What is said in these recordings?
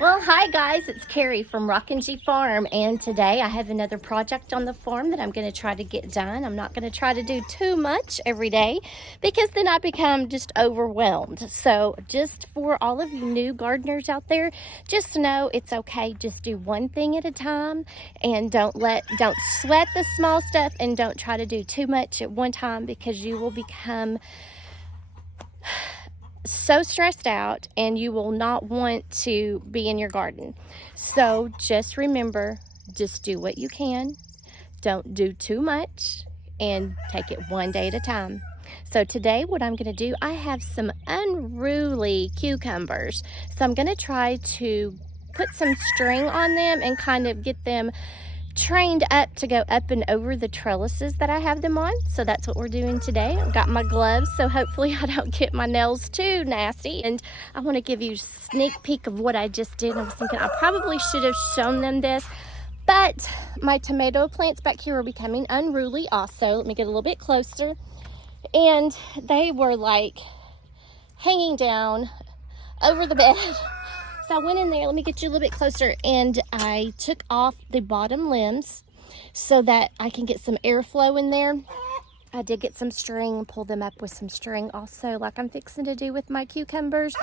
Well, hi guys, it's Carrie from Rockin' G Farm, and today I have another project on the farm that I'm going to try to get done. I'm not going to try to do too much every day because then I become just overwhelmed. So just for all of you new gardeners out there, just know it's okay. Just do one thing at a time, and don't sweat the small stuff, and don't try to do too much at one time because you will become so stressed out and you will not want to be in your garden. So just remember, just do what you can. Don't do too much and take it one day at a time. So today what I'm going to do, I have some unruly cucumbers. So I'm going to try to put some string on them and kind of get them trained up to go up and over the trellises that I have them on. So that's what we're doing today. I've got my gloves, so hopefully I don't get my nails too nasty. And I want to give you a sneak peek of what I just did. I was thinking I probably should have shown them this, but my tomato plants back here are becoming unruly also. Let me get a little bit closer. And they were like hanging down over the bed. So I went in there, let me get you a little bit closer, and I took off the bottom limbs so that I can get some airflow in there. I did get some string, pull them up with some string also, like I'm fixing to do with my cucumbers.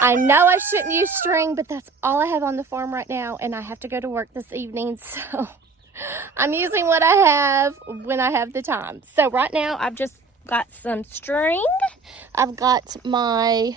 I know I shouldn't use string, but that's all I have on the farm right now, and I have to go to work this evening, so I'm using what I have when I have the time. So right now I've just got some string. I've got my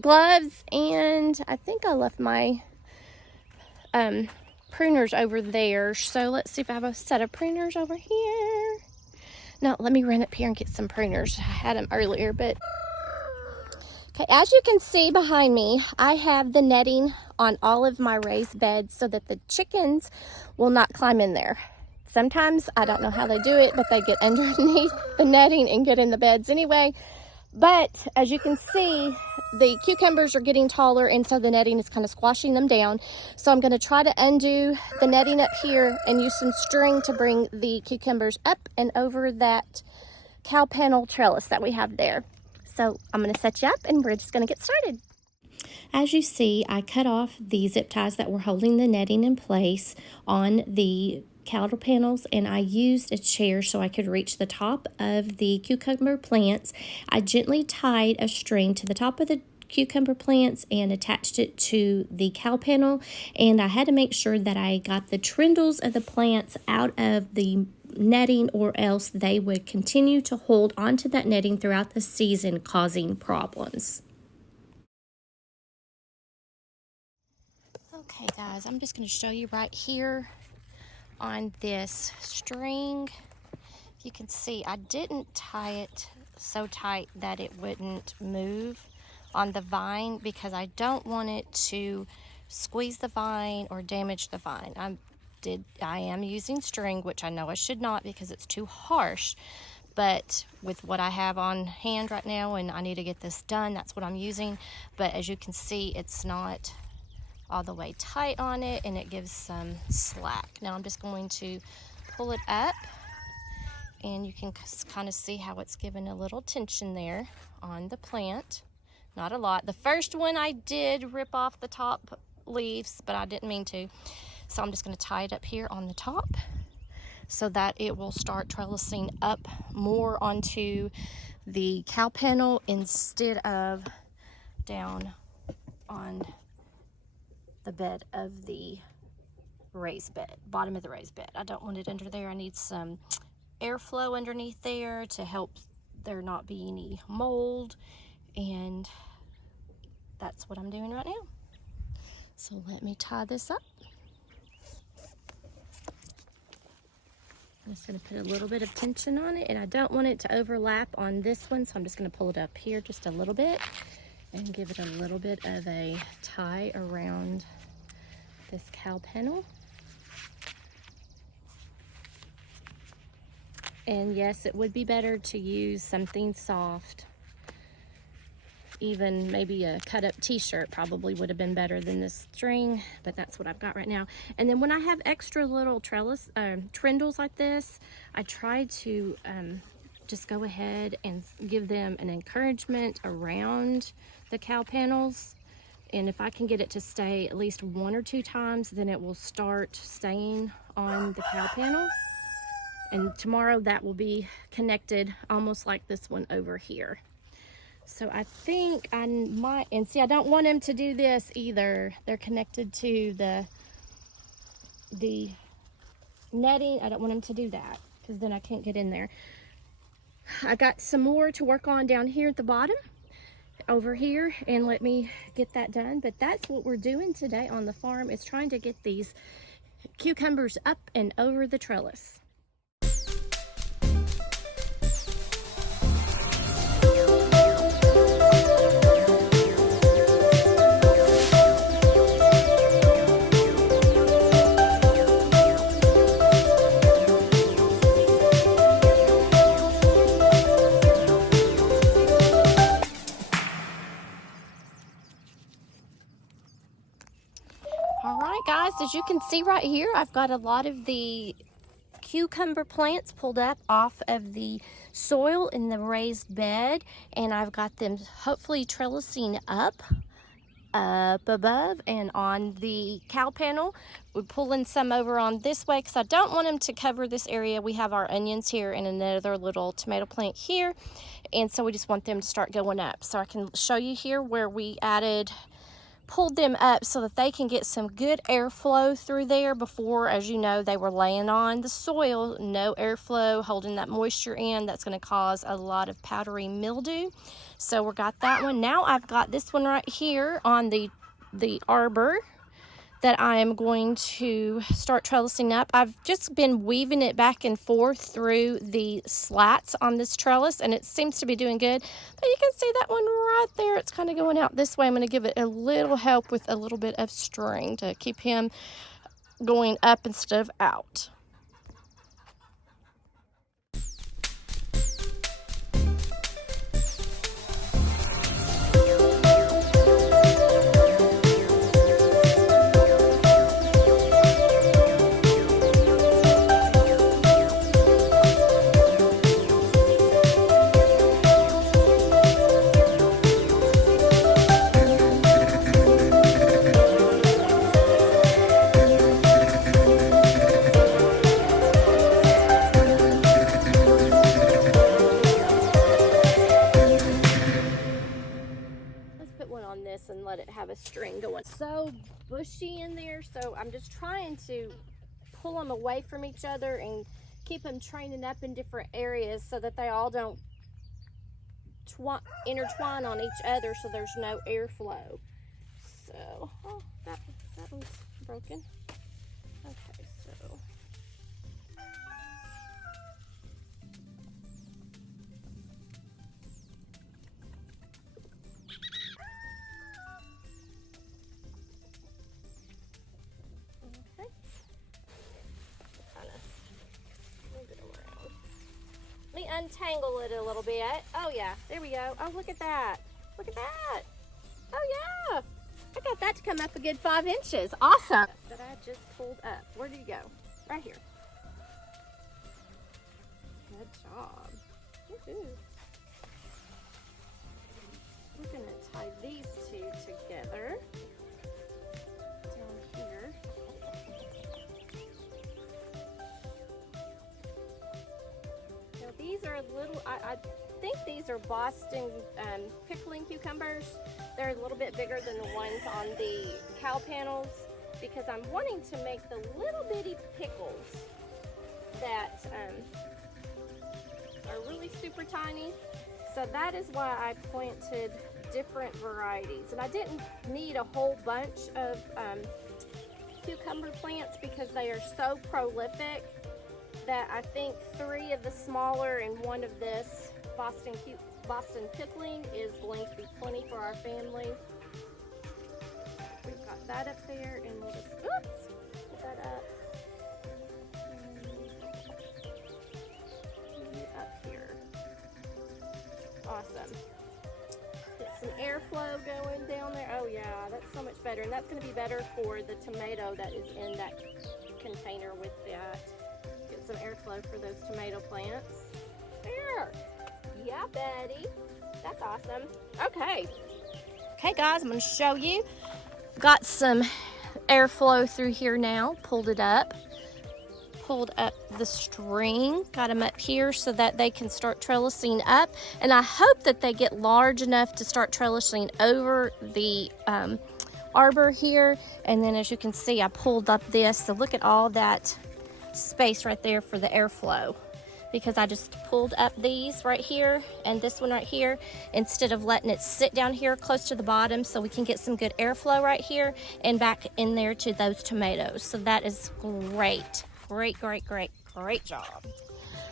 gloves, and I think I left my pruners over there. So let's see if I have a set of pruners over here. No, let me run up here and get some pruners. I had them earlier, but okay, as you can see behind me, I have the netting on all of my raised beds so that the chickens will not climb in there. Sometimes I don't know how they do it, but they get underneath the netting and get in the beds anyway. But as you can see, the cucumbers are getting taller, and so the netting is kind of squashing them down. So I'm going to try to undo the netting up here and use some string to bring the cucumbers up and over that cow panel trellis that we have there. So I'm going to set you up and we're just going to get started. As you see, I cut off the zip ties that were holding the netting in place on the counter panels, and I used a chair so I could reach the top of the cucumber plants. I gently tied a string to the top of the cucumber plants and attached it to the cow panel, and I had to make sure that I got the trindles of the plants out of the netting, or else they would continue to hold onto that netting throughout the season, causing problems. Okay guys, I'm just going to show you right here on this string. You can see I didn't tie it so tight that it wouldn't move on the vine because I don't want it to squeeze the vine or damage the vine. I am using string, which I know I should not because it's too harsh, but with what I have on hand right now and I need to get this done, that's what I'm using. But as you can see, it's not all the way tight on it and it gives some slack. Now I'm just going to pull it up and you can kind of see how it's given a little tension there on the plant. Not a lot. The first one I did rip off the top leaves, but I didn't mean to. So I'm just going to tie it up here on the top so that it will start trellising up more onto the cow panel instead of down on the bed of the raised bed, bottom of the raised bed. I don't want it under there. I need some airflow underneath there to help there not be any mold, and that's what I'm doing right now. So let me tie this up. I'm just going to put a little bit of tension on it, and I don't want it to overlap on this one, so I'm just going to pull it up here just a little bit and give it a little bit of a tie around this cow panel. And yes, it would be better to use something soft. Even maybe a cut up t-shirt probably would have been better than this string, but that's what I've got right now. And then when I have extra little trindles like this, I try to just go ahead and give them an encouragement around the cow panels And if I can get it to stay at least 1 or 2 times, then it will start staying on the cow panel. And tomorrow that will be connected almost like this one over here. So I think I might, and see, I don't want him to do this either. They're connected to the netting. I don't want him to do that because then I can't get in there. I got some more to work on down here at the bottom over here, and let me get that done. But that's what we're doing today on the farm, is trying to get these cucumbers up and over the trellis. Guys, as you can see right here, I've got a lot of the cucumber plants pulled up off of the soil in the raised bed, and I've got them hopefully trellising up above and on the cow panel. We're pulling some over on this way because I don't want them to cover this area. We have our onions here and another little tomato plant here, and so we just want them to start going up. So I can show you here where we pulled them up so that they can get some good airflow through there. Before, as you know, they were laying on the soil, no airflow, holding that moisture in. That's going to cause a lot of powdery mildew. So we got that one. Now I've got this one right here on the arbor that I am going to start trellising up. I've just been weaving it back and forth through the slats on this trellis, and it seems to be doing good. But you can see that one right there. It's kind of going out this way. I'm going to give it a little help with a little bit of string to keep him going up instead of out. And let it have a string going. So bushy in there, so I'm just trying to pull them away from each other and keep them training up in different areas so that they all don't intertwine on each other, so there's no airflow. So, oh, that one's broken. Okay, so untangle it a little bit. Oh yeah, there we go. Oh, look at that. Look at that. Oh yeah, I got that to come up a good 5 inches. Awesome. That I just pulled up. Where did you go? Right here. Good job. Woohoo. We're gonna tie these two together down here. These are a little, I think these are Boston pickling cucumbers. They're a little bit bigger than the ones on the cow panels because I'm wanting to make the little bitty pickles that are really super tiny. So that is why I planted different varieties. And I didn't need a whole bunch of cucumber plants because they are so prolific that I think 3 of the smaller and 1 of this Boston pickling is going to be plenty for our family. We've got that up there, and we'll just, oops, put that up. And up here. Awesome. Get some airflow going down there. Oh yeah, that's so much better. And that's going to be better for the tomato that is in that container with that. Get some airflow for those tomato plants. There. Yeah, Betty. That's awesome. Okay. Okay guys, I'm gonna show you. Got some airflow through here now, pulled up the string, got them up here so that they can start trellising up. And I hope that they get large enough to start trellising over the arbor here. And then as you can see, I pulled up this. So look at all that space right there for the airflow, because I just pulled up these right here and this one right here instead of letting it sit down here close to the bottom, so we can get some good airflow right here and back in there to those tomatoes. So that is great. Great job.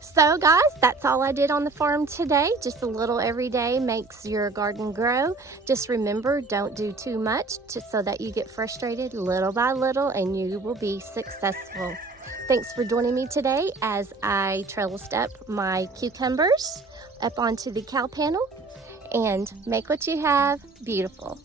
So guys, that's all I did on the farm today. Just a little every day makes your garden grow. Just remember, don't do too much so that you get frustrated little by little and you will be successful. Thanks for joining me today as I trellised up my cucumbers up onto the cow panel, and make what you have beautiful.